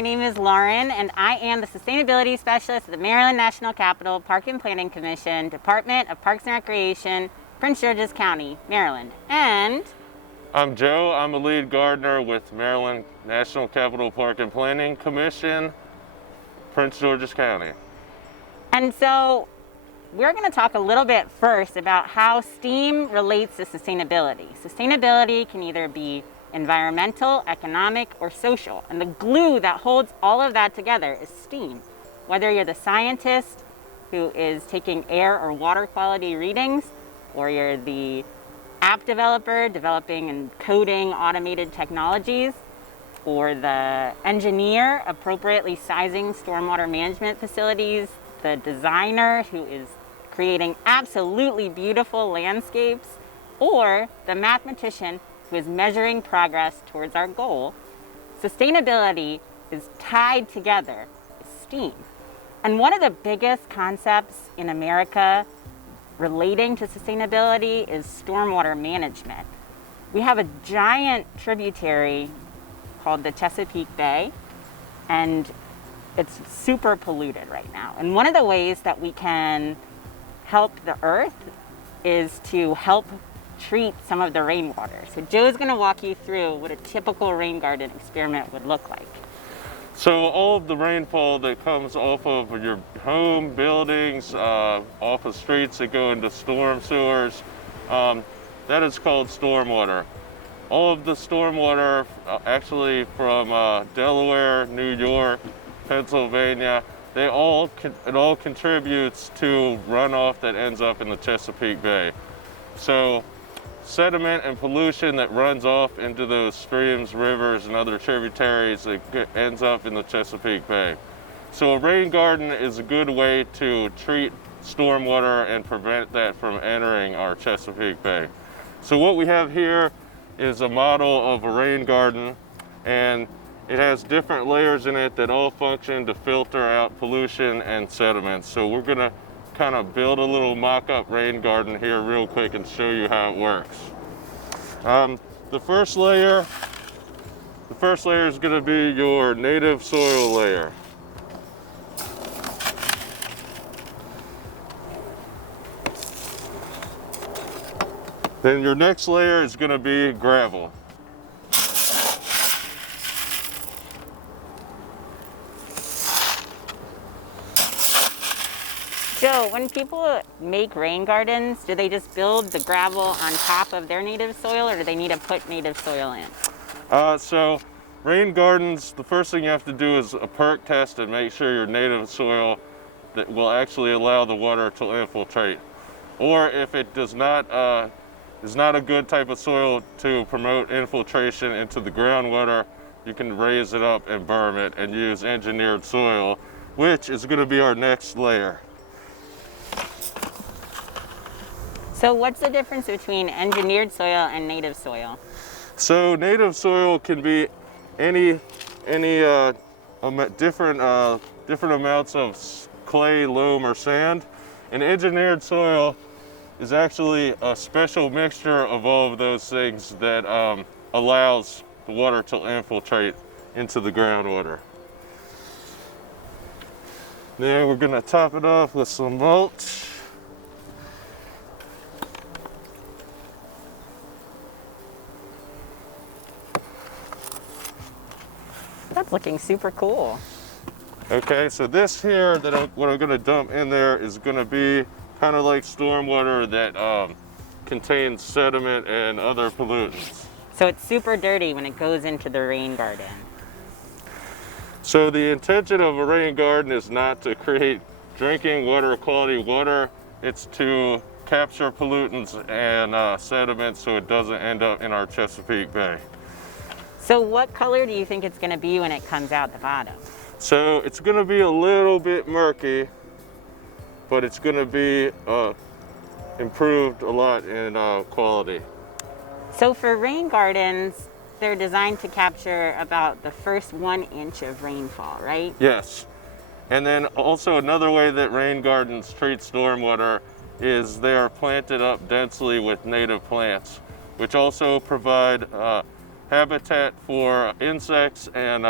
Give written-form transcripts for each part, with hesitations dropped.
My name is Lauren, and I am the Sustainability Specialist at the Maryland National Capital Park and Planning Commission, Department of Parks and Recreation, Prince George's County, Maryland. And I'm Joe. I'm a lead gardener with Maryland National Capital Park and Planning Commission, Prince George's County. And so we're going to talk a little bit first about how STEAM relates to sustainability. Sustainability can either be environmental, economic, or social. And the glue that holds all of that together is STEAM. Whether you're the scientist who is taking air or water quality readings, or you're the app developer developing and coding automated technologies, or the engineer appropriately sizing stormwater management facilities, the designer who is creating absolutely beautiful landscapes, or the mathematician who is measuring progress towards our goal, sustainability is tied together with STEAM. And one of the biggest concepts in America relating to sustainability is stormwater management. We have a giant tributary called the Chesapeake Bay, and it's super polluted right now. And one of the ways that we can help the earth is to help treat some of the rainwater. So Joe's going to walk you through what a typical rain garden experiment would look like. So all of the rainfall that comes off of your home, buildings, off of streets that go into storm sewers, that is called stormwater. All of the stormwater actually from Delaware, New York, Pennsylvania, it all contributes to runoff that ends up in the Chesapeake Bay. So sediment and pollution that runs off into those streams, rivers, and other tributaries that ends up in the Chesapeake Bay. So a rain garden is a good way to treat stormwater and prevent that from entering our Chesapeake Bay. So what we have here is a model of a rain garden, and it has different layers in it that all function to filter out pollution and sediments. So we're gonna kind of build a little mock-up rain garden here real quick and show you how it works. The first layer is going to be your native soil layer. Then your next layer is going to be gravel. Joe, when people make rain gardens, do they just build the gravel on top of their native soil, or do they need to put native soil in? So rain gardens, the first thing you have to do is a perk test and make sure your native soil that will actually allow the water to infiltrate. Or if it does not, is not a good type of soil to promote infiltration into the groundwater, you can raise it up and berm it and use engineered soil, which is going to be our next layer. So what's the difference between engineered soil and native soil? So native soil can be any different amounts of clay, loam, or sand. And engineered soil is actually a special mixture of all of those things that allows the water to infiltrate into the groundwater. Then we're going to top it off with some mulch. That's looking super cool. Okay, so this here, what I'm going to dump in there is going to be kind of like stormwater that contains sediment and other pollutants. So it's super dirty when it goes into the rain garden. So the intention of a rain garden is not to create drinking water, quality water. It's to capture pollutants and sediments so it doesn't end up in our Chesapeake Bay. So what color do you think it's going to be when it comes out the bottom? So it's going to be a little bit murky, but it's going to be improved a lot in quality. So for rain gardens, they're designed to capture about the first 1 inch of rainfall, right? Yes. And then also another way that rain gardens treat stormwater is they are planted up densely with native plants, which also provide habitat for insects and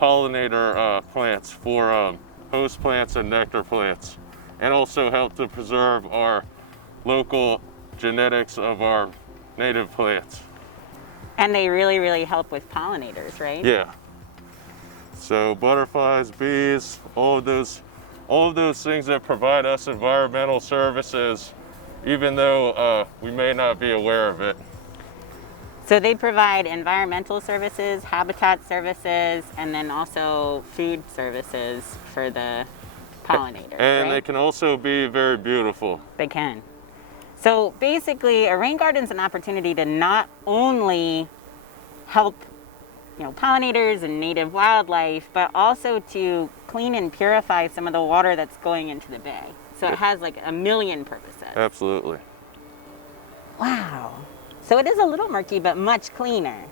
pollinator plants for host plants and nectar plants, and also help to preserve our local genetics of our native plants. And they really, really help with pollinators, right? Yeah. So butterflies, bees, all of those things that provide us environmental services, even though we may not be aware of it. So they provide environmental services, habitat services, and then also food services for the pollinators, And right? they can also be very beautiful. They can. So basically, a rain garden is an opportunity to not only help, pollinators and native wildlife, but also to clean and purify some of the water that's going into the bay. So it has like a million purposes. Absolutely. Wow. So it is a little murky, but much cleaner.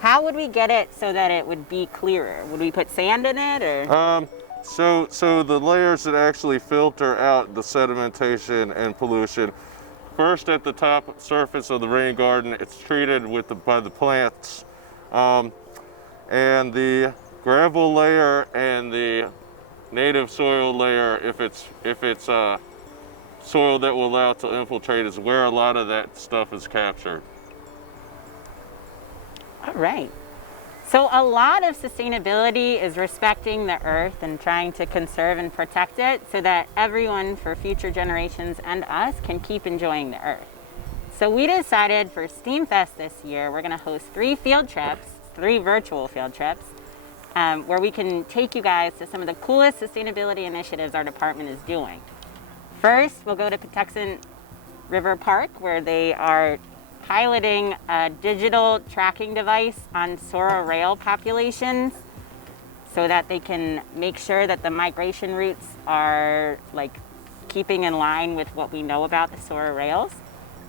How would we get it so that it would be clearer? Would we put sand in it, or? So the layers that actually filter out the sedimentation and pollution, first at the top surface of the rain garden, it's treated by the plants, and the gravel layer and the native soil layer, if it's soil that will allow it to infiltrate, is where a lot of that stuff is captured. All right. So a lot of sustainability is respecting the earth and trying to conserve and protect it so that everyone for future generations and us can keep enjoying the earth. So we decided for STEAMFest this year, we're going to host 3 field trips, 3 virtual field trips, where we can take you guys to some of the coolest sustainability initiatives our department is doing. First, we'll go to Patuxent River Park, where they are piloting a digital tracking device on sorrel rail populations so that they can make sure that the migration routes are keeping in line with what we know about the sorrel rails.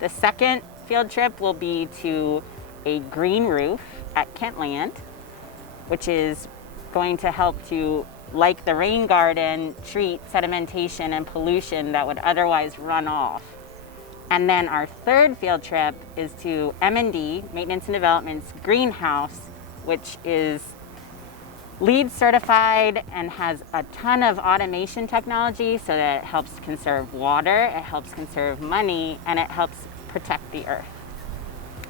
The second field trip will be to a green roof at Kentland, which is going to help to, like the rain garden, treat sedimentation and pollution that would otherwise run off. And then our third field trip is to M&D, Maintenance and Development's greenhouse, which is LEED certified and has a ton of automation technology so that it helps conserve water, it helps conserve money, and it helps protect the earth.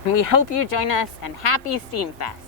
And we hope you join us, and happy STEAMFest.